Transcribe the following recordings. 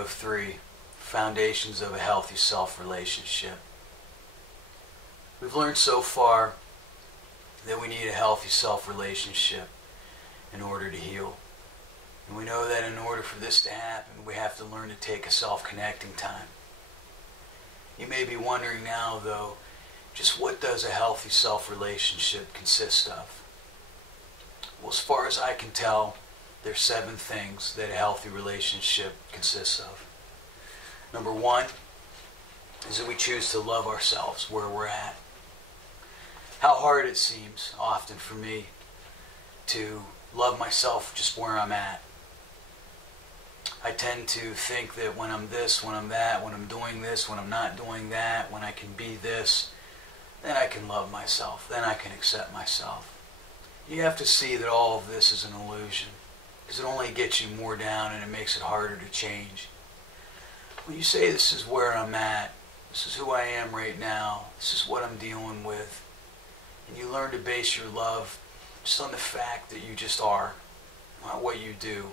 Video 3, Foundations of a Healthy Self-Relationship. We've learned so far that we need a healthy self-relationship in order to heal. And we know that in order for this to happen, we have to learn to take a self-connecting time. You may be wondering now, though, just what does a healthy self-relationship consist of? Well, as far as I can tell, there's 7 things that a healthy relationship consists of. Number 1 is that we choose to love ourselves where we're at. How hard it seems often for me to love myself just where I'm at. I tend to think that when I'm this, when I'm that, when I'm doing this, when I'm not doing that, when I can be this, then I can love myself, then I can accept myself. You have to see that all of this is an illusion, because it only gets you more down and it makes it harder to change. When you say this is where I'm at, this is who I am right now, this is what I'm dealing with, and you learn to base your love just on the fact that you just are, not what you do,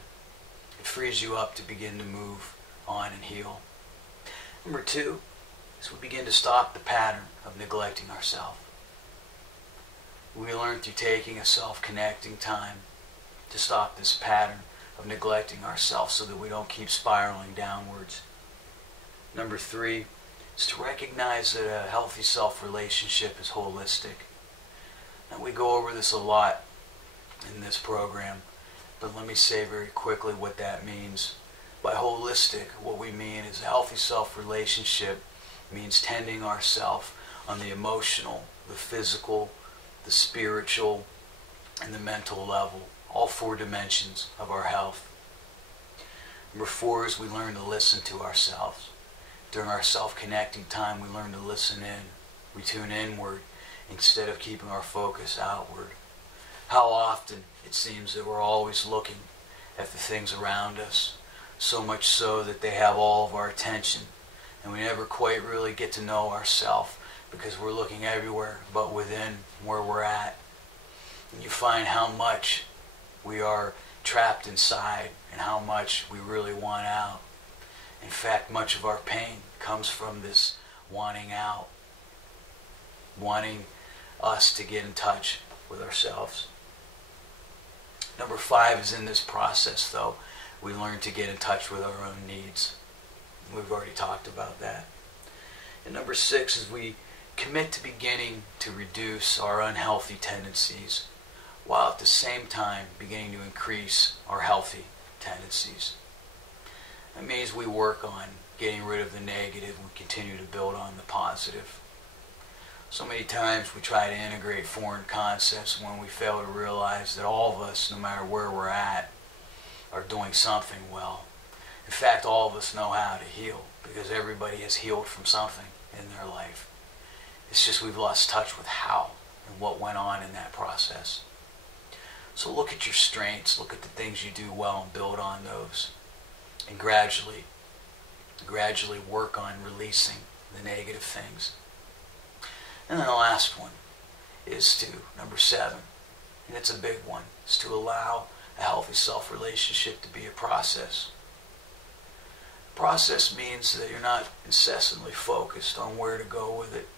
it frees you up to begin to move on and heal. Number 2 is we begin to stop the pattern of neglecting ourselves. We learn through taking a self-connecting time to stop this pattern of neglecting ourselves so that we don't keep spiraling downwards. Number 3 is to recognize that a healthy self-relationship is holistic. Now, we go over this a lot in this program, but let me say very quickly what that means. By holistic, what we mean is a healthy self-relationship means tending ourselves on the emotional, the physical, the spiritual, and the mental level, all 4 dimensions of our health. Number 4 is we learn to listen to ourselves. During our self-connecting time, we learn to listen in. We tune inward instead of keeping our focus outward. How often it seems that we're always looking at the things around us, so much so that they have all of our attention, and we never quite really get to know ourselves because we're looking everywhere but within where we're at. And you find how much we are trapped inside and how much we really want out. In fact, much of our pain comes from this wanting out, wanting us to get in touch with ourselves. Number 5 is in this process, though, we learn to get in touch with our own needs. We've already talked about that. And number 6 is we commit to beginning to reduce our unhealthy tendencies while at the same time beginning to increase our healthy tendencies. That means we work on getting rid of the negative and we continue to build on the positive. So many times we try to integrate foreign concepts when we fail to realize that all of us, no matter where we're at, are doing something well. In fact, all of us know how to heal because everybody has healed from something in their life. It's just we've lost touch with how and what went on in that process. So look at your strengths, look at the things you do well and build on those. And gradually work on releasing the negative things. And then the last one is number 7, and it's a big one, is to allow a healthy self-relationship to be a process. Process means that you're not incessantly focused on where to go with it,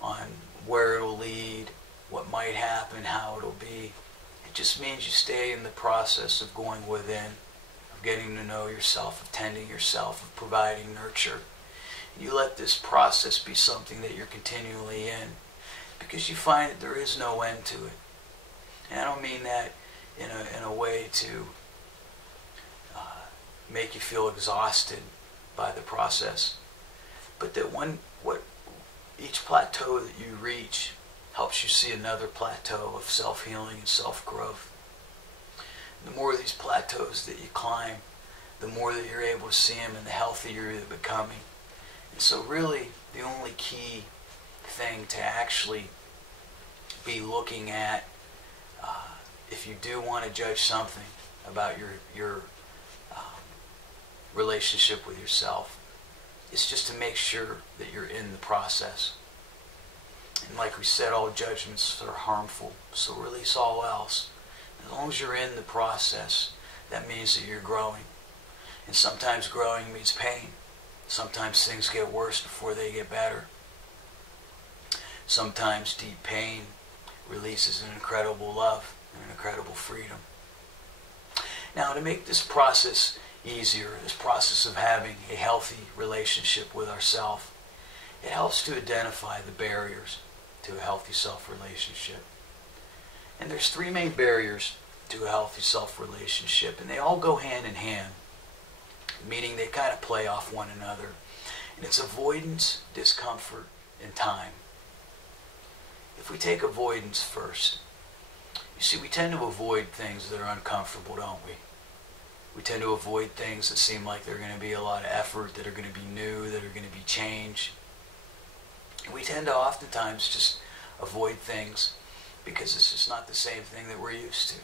on where it'll lead, what might happen, how it'll be. It just means you stay in the process of going within, of getting to know yourself, of tending yourself, of providing nurture. You let this process be something that you're continually in because you find that there is no end to it. And I don't mean that in a way to make you feel exhausted by the process, but that each plateau that you reach helps you see another plateau of self-healing and self-growth. The more of these plateaus that you climb, the more that you're able to see them and the healthier you're becoming. And so really, the only key thing to actually be looking at, if you do want to judge something about your relationship with yourself, is just to make sure that you're in the process. And like we said, all judgments are harmful, so release all else. As long as you're in the process, that means that you're growing. And sometimes growing means pain. Sometimes things get worse before they get better. Sometimes deep pain releases an incredible love and an incredible freedom. Now, to make this process easier, this process of having a healthy relationship with ourselves, it helps to identify the barriers to a healthy self-relationship. And there's three main barriers to a healthy self-relationship, and they all go hand in hand, meaning they kind of play off one another. And it's avoidance, discomfort, and time. If we take avoidance first, you see, we tend to avoid things that are uncomfortable, don't we? We tend to avoid things that seem like they're going to be a lot of effort, that are going to be new, that are going to be change. And we tend to oftentimes just avoid things because it's just not the same thing that we're used to.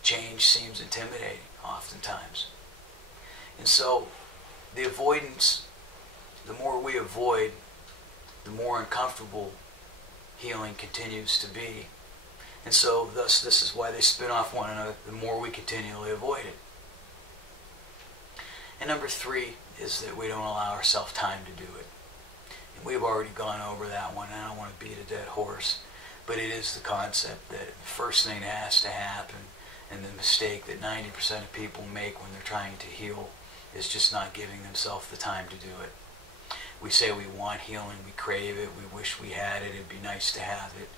Change seems intimidating oftentimes. And so the avoidance, the more we avoid, the more uncomfortable healing continues to be. And so thus this is why they spin off one another, the more we continually avoid it. And number three is that we don't allow ourselves time to do it. And we've already gone over that one, and I don't want to beat a dead horse, but it is the concept that the first thing that has to happen, and the mistake that 90% of people make when they're trying to heal, is just not giving themselves the time to do it. We say we want healing, we crave it, we wish we had it, it'd be nice to have it,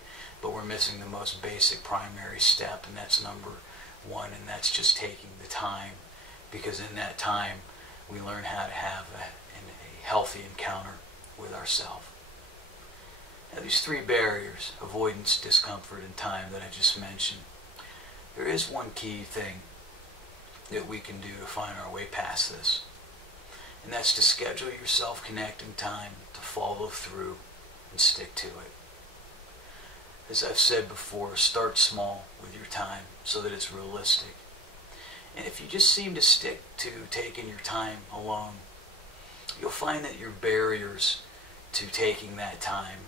but we're missing the most basic primary step, and that's number one, and that's just taking the time, because in that time we learn how to have a healthy encounter with ourselves. Now, these three barriers, avoidance, discomfort, and time that I just mentioned, there is one key thing that we can do to find our way past this. And that's to schedule your self-connecting time, to follow through and stick to it. As I've said before, start small with your time so that it's realistic. And if you just seem to stick to taking your time alone, you'll find that your barriers to taking that time,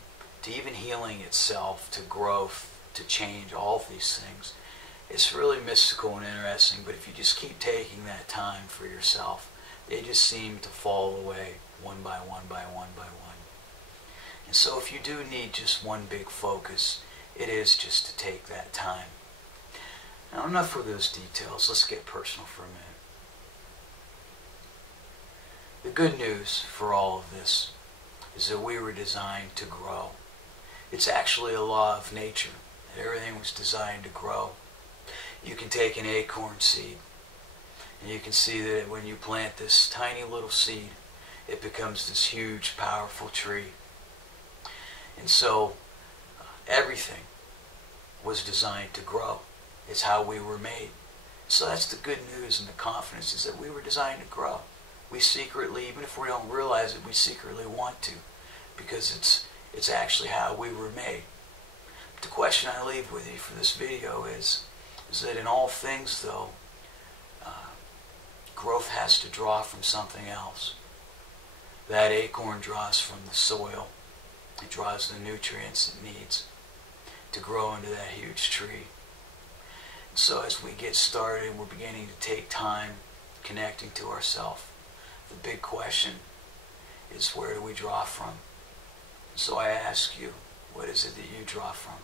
to even healing itself, to growth, to change, all of these things, it's really mystical and interesting, but if you just keep taking that time for yourself, they just seem to fall away one by one by one by one. And so if you do need just one big focus, it is just to take that time. Now, enough of those details. Let's get personal for a minute. The good news for all of this is that we were designed to grow. It's actually a law of nature that everything was designed to grow. You can take an acorn seed, and you can see that when you plant this tiny little seed, it becomes this huge, powerful tree. And so everything was designed to grow. It's how we were made. So that's the good news and the confidence, is that we were designed to grow. We secretly, even if we don't realize it, we secretly want to, because it's actually how we were made. But the question I leave with you for this video is that in all things, though, growth has to draw from something else. That acorn draws from the soil. It draws the nutrients it needs to grow into that huge tree. And so as we get started, we're beginning to take time connecting to ourselves. The big question is, where do we draw from? So I ask you, what is it that you draw from?